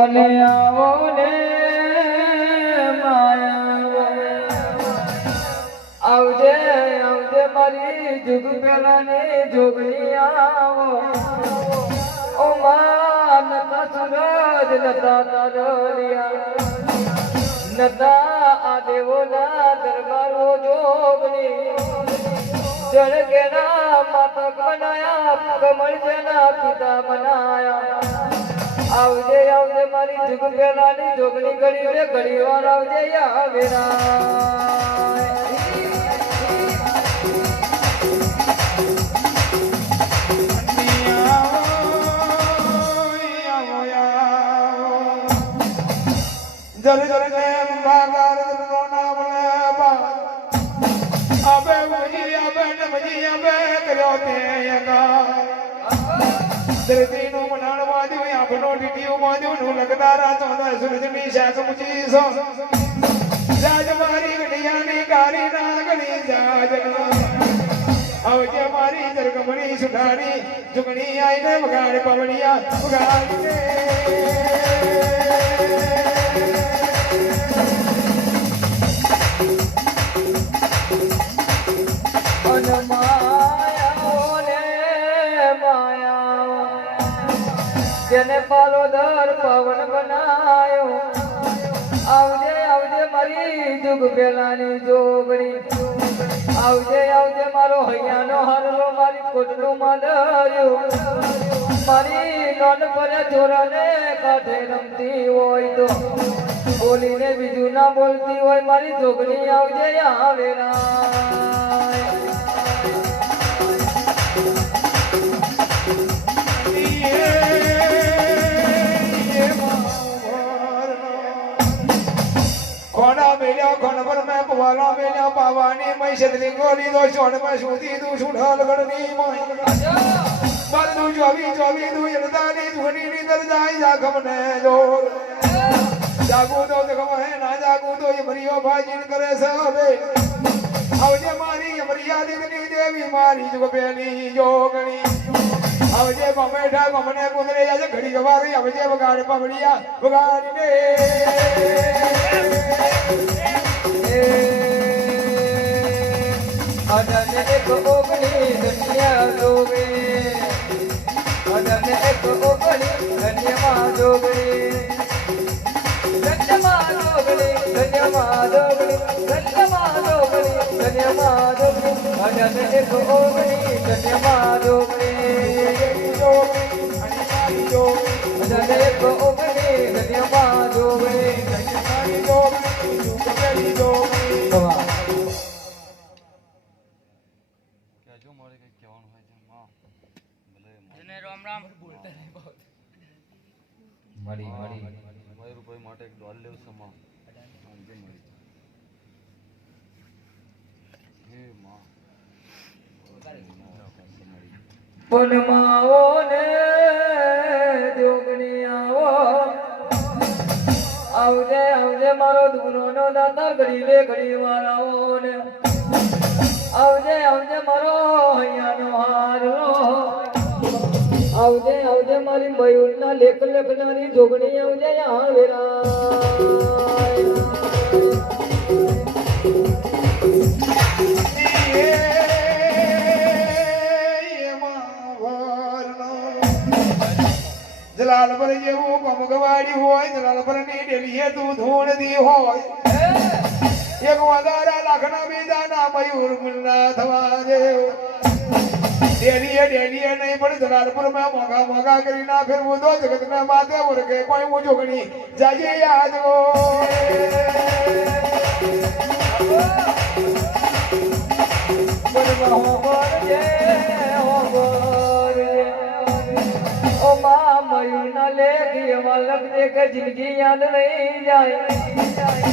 અને આવો ને માયા આવજે આવજે મારી જુગ પેલાની જોગણી આવો ઓ માં નતા સૂરજ નતા તારલિયા નતા આ દેવોના દરબારો જોગણી જળકેના માતક બનાયા કમળ જેના પિતા બનાયા આવજે આવજે મારી જુગ પેલાની જોગણી ઘડી રે ઘડી વાર આવજે આવેરા जल जल ने बागार रोना बने बा अबे मुझी अबे न मुझी अबे करो ते यगा दरती नु मनाण वादी अपनो टीटी वादी नु लगदा रा चौदा सूरज नी शाक मुझी सो जाज मारी गड़िया नी कारी ना गड़ी जाजना आवजे मारी जरगमणी सुधारी जुगणी आई ने वगाड़ पवड़िया वगाड़ के જેને પાલો દર પવન બનાયો આવજે આવજે મારી જુગ પેલાની જોગણી આવજે આવજે મારો હૈયાનો હારલો મારી કોટનું માદર્યું મારી નોન પર જોરાને કાઢે રમતી હોય તો બોલીને બીજું ના બોલતી હોય મારી જોગણી આવજે આવેરા कोना मेल्या कोन पर मैं पवाला मेल्या पावानी मैं छतरी गोली दो छोड़ मैं सूती तू सुठाल गड़नी मैं बल तू जोवी जोवी तू यदानी धुनी नी दर जाई जागम ने जोर जागू तो देखो है ना जागू तो ये मरियो भाजीन करे सबे आवजे मारी मरिया दिनी देवी मारी जुग पेली जोगणी आवजे बमेठा गमने कुंदरे आज घड़ी गवारी आवजे वगाड़ पवड़िया वगाड़ी ने अदन एक ओगनी दुनिया जोगे अदन एक ओगनी दुनिया जोगे धन्यमा जोगनी धन्यमा जोगनी धन्यमा जोगनी धन्यमा जोगनी अदन एक ओगनी धन्यमा जोगनी अदन एक ओगनी धन्यमा जोगनी राम राम मड़ी मड़ी ₹1 માટે એક ડોલ લેવ સમા આજે મળી હે માં પનમાવો ને જોગણી આવો આવજે આવજે મારો દુરોનો દાતા ઘડી રે ઘડી વાર આવો ને આવજે આવજે મારો હૈયાનો હારલો આવજે આવજે મારી મયુરના લેખ લખનારી જોગણી આવજે આવેરા जलाल पर जेवू कमगवाड़ी होय जलाल पर नी डेलिए तू धूण दी होय एक वदारा लखना बीजा ना मयूर मिलना थवा देव डेलिए नहीं पर जलालपुर में मोगा मोगा करी ना फिर वो दो जगत में माते उड़ के कोई वो जोगनी जागे याद हो ओ मां मयूर न लेगी मलक देख जिंदगी याद नहीं जाए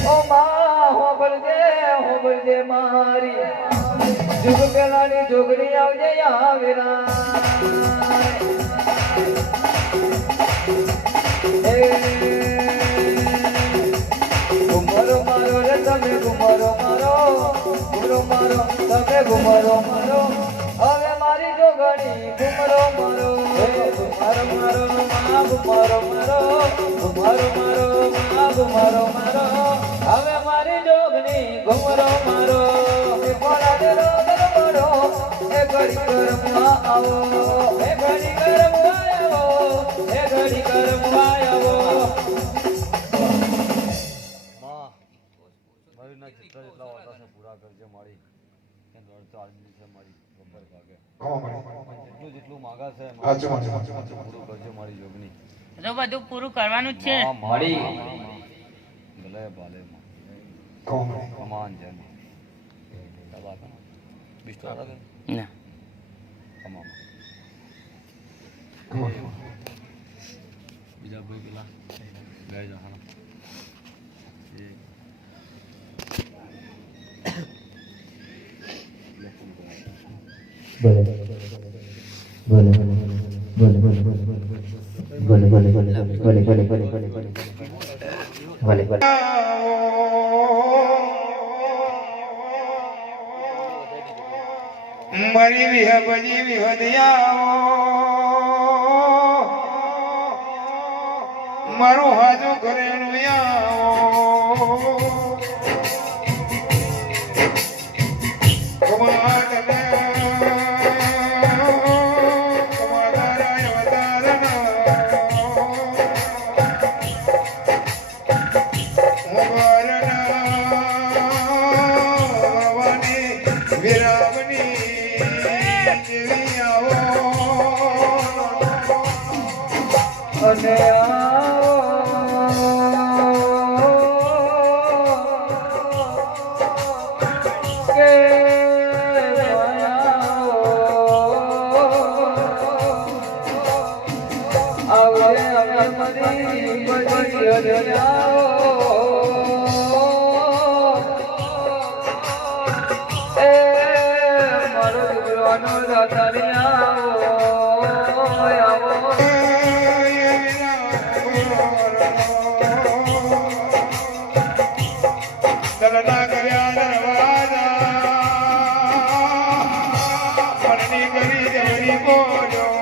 ओ मां हो बलदे मारी जुग पेलानी जोगड़ी आवजे आवेरा घुमरो मारो रे तमे घुमरो मारो तमे घुमरो मारो હવે મારી જોગણી ઘુમરો મારો ઘુમરો મારો ઘુમારો મારો ઘુમારો મારો ઘુમારો મારો હવે મારી જોગની ઘુમરો મારો એ કોળાને રોગન મારો એ ઘડી કરમવા આવો એ ઘડી કરમવા આવો એ ઘડી કરમવા આવો માં મારીના જેટલા જેટલા વાતા છે પૂરા કરજે મારી કે દોડતો આદમી છે મારી ગબ્બર ભાગે જેટલું જેટલું માગા છે પૂરું કરજે મારી જોગની તો બધું પૂરું કરવાનું જ છે મારી ભલે ભાલે કમાન છે બીજું આવે ના કમામાં બીજા ભાઈ પેલા ગાય જવાના એ મારી વિહ બજી વિહદિયા મારું હાજુ ઘરેણું આવો કમાડને કમાડારાય વધારના ભવાની વિરામની અને કે આવડે હવે મરી બજી એ મારો દીકરાનો દાતારી આવો દલના કર્યા દરવાજા મનની કરી દેવરી બોલ્યો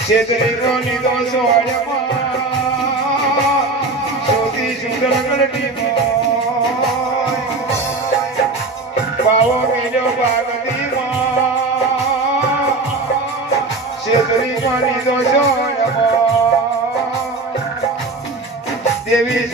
છેતરી બોલી દો સોળમાં સૌથી સુંદર કલટીમાં પાવો મેલ્યો ભાગતીમાં છેતરી બોલી દો સોળમાં દેવી